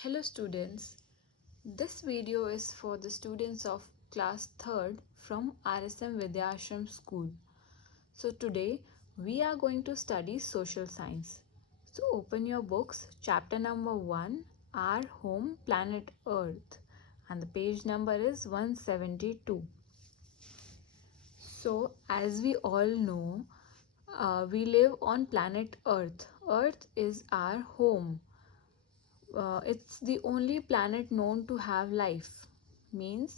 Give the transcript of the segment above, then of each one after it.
Hello students, this video is for the students of class 3rd from RSM Vidyashram School. So today we are going to study social science. So open your books, chapter number 1, Our Home Planet Earth, and the page number is 172. So as we all know, we live on planet Earth. Earth is our home. It's the only planet known to have life. Means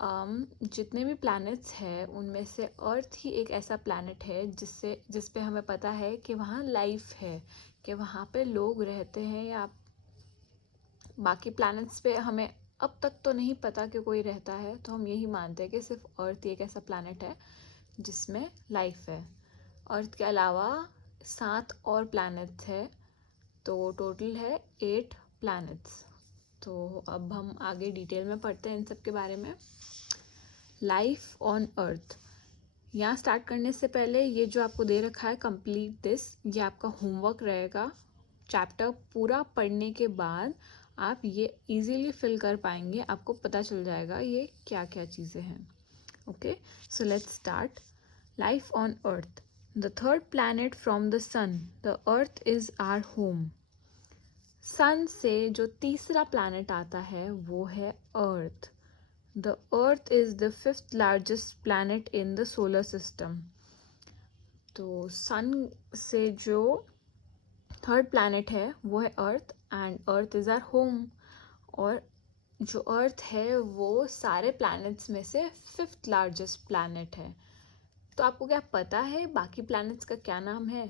जितने भी planets हैं उनमें से अर्थ ही एक ऐसा planet है जिस पे हमें पता है कि वहाँ life है, कि वहाँ पे लोग रहते हैं, या बाकी planets पे हमें अब तक तो नहीं पता कि कोई रहता है, तो हम यही मानते हैं कि सिर्फ अर्थ ही एक ऐसा planet है जिसमें life है. अर्थ के अलावा 7 और planets है, तो टोटल है 8 प्लैनेट्स. तो अब हम आगे डिटेल में पढ़ते हैं इन सब के बारे में. लाइफ ऑन अर्थ. यहाँ स्टार्ट करने से पहले ये जो आपको दे रखा है कंप्लीट दिस, ये आपका होमवर्क रहेगा. चैप्टर पूरा पढ़ने के बाद आप ये इजीली फिल कर पाएंगे, आपको पता चल जाएगा ये क्या क्या चीज़ें हैं. Okay, so let's start. Life on earth. The third planet from the sun, the earth is our home. Sun से जो तीसरा प्लैनेट आता है वो है earth. The earth is the 5th largest planet in the solar system. तो sun से जो थर्ड प्लैनेट है वो है earth, and earth is our home. और जो अर्थ है वो सारे प्लैनेट्स में से 5th लार्जेस्ट प्लैनेट है. तो आपको क्या पता है बाकी प्लैनेट्स का क्या नाम है?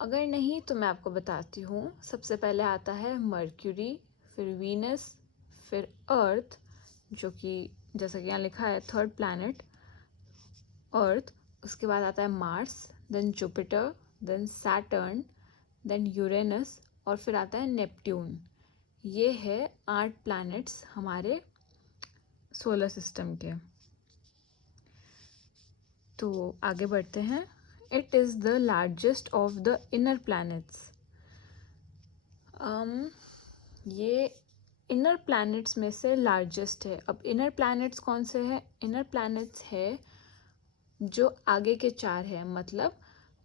अगर नहीं तो मैं आपको बताती हूँ. सबसे पहले आता है मर्क्यूरी, फिर वीनस, फिर अर्थ, जो कि जैसा कि यहाँ लिखा है थर्ड प्लैनेट अर्थ. उसके बाद आता है Mars, then Jupiter, then Saturn, then Uranus, और फिर आता है नेपट्यून. ये है 8 प्लैनेट्स हमारे सोलर सिस्टम के. तो आगे बढ़ते हैं. It is the largest of the inner planets. ये inner planets में से largest है. अब inner planets कौन से हैं? inner planets है जो आगे के 4 हैं, मतलब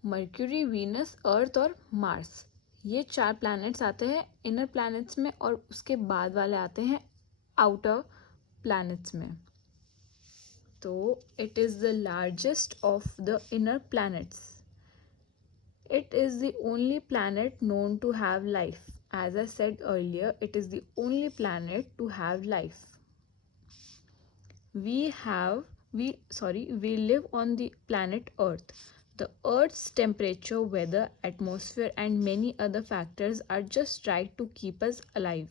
मर्क्यूरी, वीनस, अर्थ और मार्स. ये 4 planets आते हैं inner planets में, और उसके बाद वाले आते हैं outer planets में. तो it is the largest of the inner planets. It is the only planet known to have life. As I said earlier, it is the only planet to have life. We live on the planet Earth. The Earth's temperature, weather, atmosphere and many other factors are just right to keep us alive.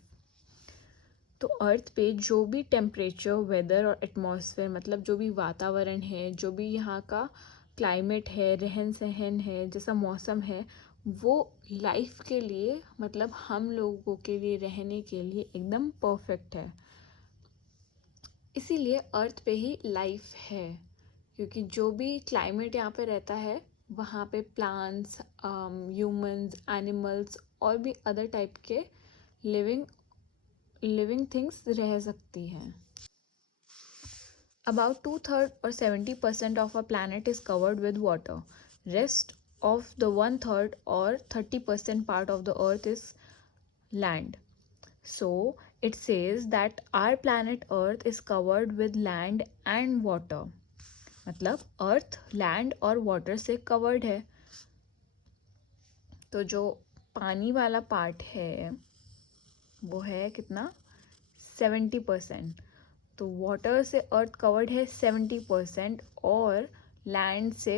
तो अर्थ पे जो भी temperature, weather और atmosphere, मतलब जो भी वातावरण है, जो भी यहाँ का क्लाइमेट है, रहन सहन है, जैसा मौसम है, वो लाइफ के लिए, मतलब हम लोगों के लिए रहने के लिए एकदम परफेक्ट है. इसीलिए अर्थ पे ही लाइफ है, क्योंकि जो भी क्लाइमेट यहाँ पे रहता है वहाँ पे प्लांट्स, ह्यूमंस, एनिमल्स और भी अदर टाइप के लिविंग थिंग्स रह सकती हैं. About 2/3 or 70% of our planet is covered with water. Rest of the 1/3 or 30% part of the earth is land. So it says that our planet Earth is covered with land and water. मतलब अर्थ land और water से covered है. तो जो पानी वाला part है वो है कितना? 70%. तो वाटर से अर्थ कवर्ड है 70% और लैंड से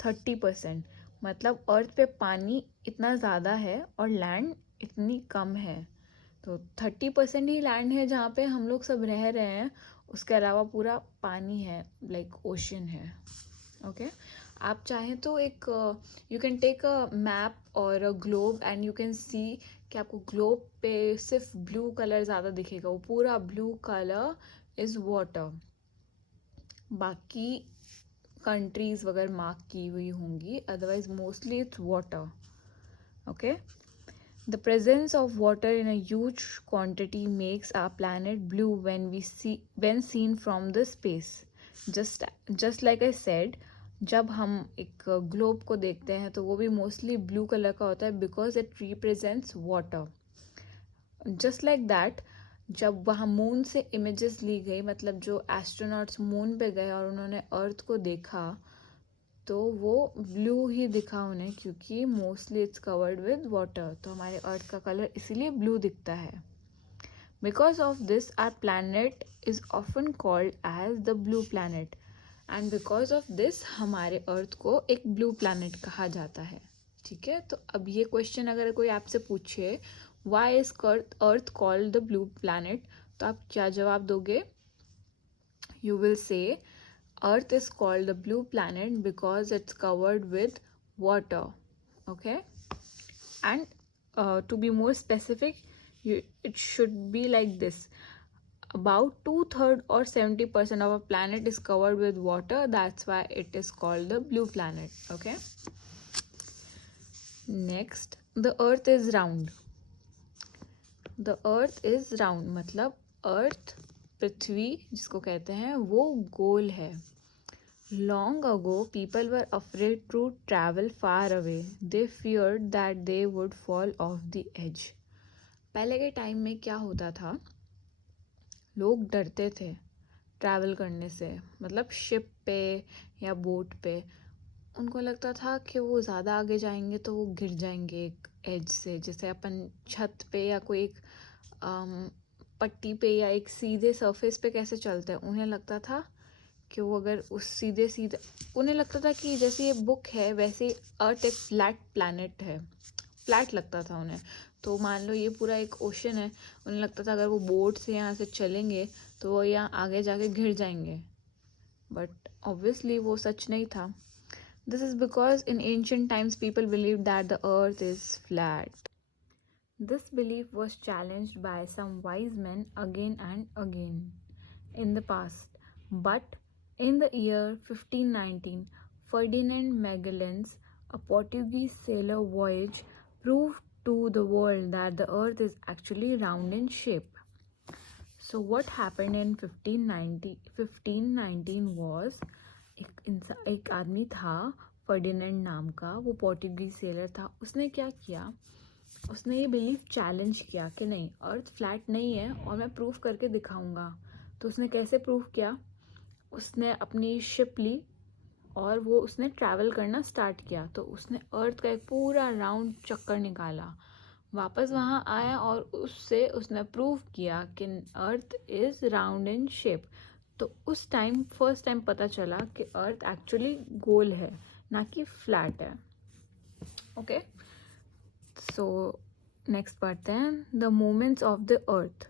30%. मतलब अर्थ पे पानी इतना ज़्यादा है और लैंड इतनी कम है. तो 30% ही लैंड है जहाँ पे हम लोग सब रह रहे हैं, उसके अलावा पूरा पानी है, लाइक ओशन है. ओके, आप चाहें तो एक you can take a map और a globe and you can see कि आपको ग्लोब पे सिर्फ ब्लू कलर ज़्यादा दिखेगा. वो पूरा ब्लू कलर इज़ वाटर. बाकी कंट्रीज वगैरह मार्क की हुई होंगी, otherwise mostly it's water. Okay, The presence of water in a huge quantity makes our planet blue when seen from the space. Just like I said, जब हम एक globe को देखते हैं तो वो भी मोस्टली ब्लू कलर का होता है because it represents water. Just like that, जब वहाँ मून से इमेजेस ली गई, मतलब जो एस्ट्रोनॉट्स मून पे गए और उन्होंने अर्थ को देखा, तो वो ब्लू ही दिखा उन्हें क्योंकि mostly it's covered with water. तो हमारे अर्थ का कलर इसीलिए ब्लू दिखता है. Because of this our planet is often called as the blue planet, and because of this हमारे अर्थ को एक ब्लू प्लैनेट कहा जाता है. ठीक है, तो अब ये क्वेश्चन अगर कोई आपसे पूछे why is earth called the blue planet, तो आप क्या जवाब दोगे? You will say Earth is called the blue planet because it's covered with water. Okay, and to be more specific, it should be like this: about 2/3 or 70% of our planet is covered with water. That's why it is called the blue planet. Okay. Next, the Earth is round. The Earth is round मतलब Earth, पृथ्वी जिसको कहते हैं, वो गोल है. Long ago, people were afraid to travel far away. They feared that they would fall off the edge. पहले के time में क्या होता था, लोग डरते थे ट्रैवल करने से, मतलब शिप पे या बोट पे. उनको लगता था कि वो ज़्यादा आगे जाएंगे तो वो गिर जाएंगे एक एज से. जैसे अपन छत पे या कोई एक पट्टी पे या एक सीधे सरफेस पे कैसे चलते हैं, उन्हें लगता था कि वो अगर उस सीधे उन्हें लगता था कि जैसे ये बुक है वैसे अर्थ एक फ्लैट प्लैनेट है, फ्लैट लगता था उन्हें. तो मान लो ये पूरा एक ओशन है, उन्हें लगता था अगर वो बोट से यहाँ से चलेंगे तो वो यहाँ आगे जाके घिर जाएंगे. बट ऑब्वियसली वो सच नहीं था. This is because in ancient times people believe that the earth is flat. This belief was challenged by some wise man again and again in the past, but in the year 1519, Ferdinand Magellan's a Portuguese sailor voyage proved to the world that the earth is actually round in shape. So what happened in 1519 was, एक आदमी था Ferdinand नाम का, वो Portuguese seller था. उसने क्या किया, उसने ये बिलीफ चैलेंज किया कि नहीं, अर्थ फ्लैट नहीं है और मैं प्रूफ करके दिखाऊंगा. तो उसने कैसे प्रूफ किया, उसने अपनी शिप ली और वो उसने ट्रैवल करना स्टार्ट किया. तो उसने अर्थ का एक पूरा राउंड चक्कर निकाला, वापस वहाँ आया और उससे उसने प्रूव किया कि earth is round in shape. तो उस टाइम फर्स्ट टाइम पता चला कि अर्थ एक्चुअली गोल है, ना कि फ्लैट है. ओके, सो नेक्स्ट पढ़ते हैं द मूवमेंट्स ऑफ द अर्थ.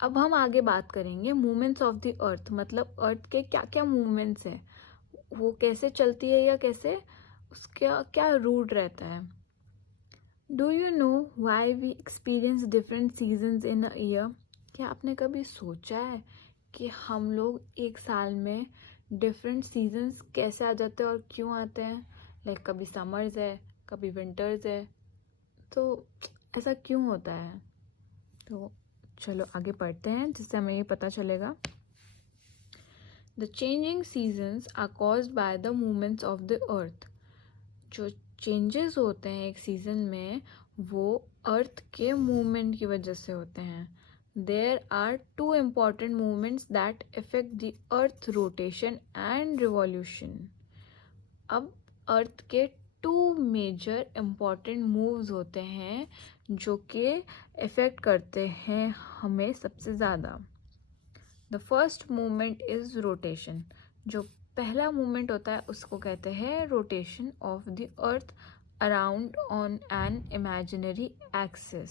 अब हम आगे बात करेंगे मूवमेंट्स ऑफ द अर्थ, मतलब अर्थ के क्या क्या मूवमेंट्स हैं, वो कैसे चलती है या कैसे उसका क्या रूट रहता है. Do you know why we experience different seasons in a year. क्या आपने कभी सोचा है कि हम लोग एक साल में डिफरेंट सीजन्स कैसे आ जाते हैं और क्यों आते हैं. लाइक कभी समर्स है, कभी विंटर्स है, तो ऐसा क्यों होता है. तो चलो आगे पढ़ते हैं जिससे हमें ये पता चलेगा. The changing seasons are caused by the movements of the earth. जो चेंजेस होते हैं एक सीजन में वो अर्थ के मूवमेंट की वजह से होते हैं. There are two important movements that effect the earth rotation and revolution. अब अर्थ के टू मेजर इम्पॉर्टेंट मूव्स होते हैं जो कि इफ़ेक्ट करते हैं हमें सबसे ज़्यादा. The first movement is rotation. जो पहला मूवमेंट होता है उसको कहते हैं rotation of the earth around on an imaginary axis.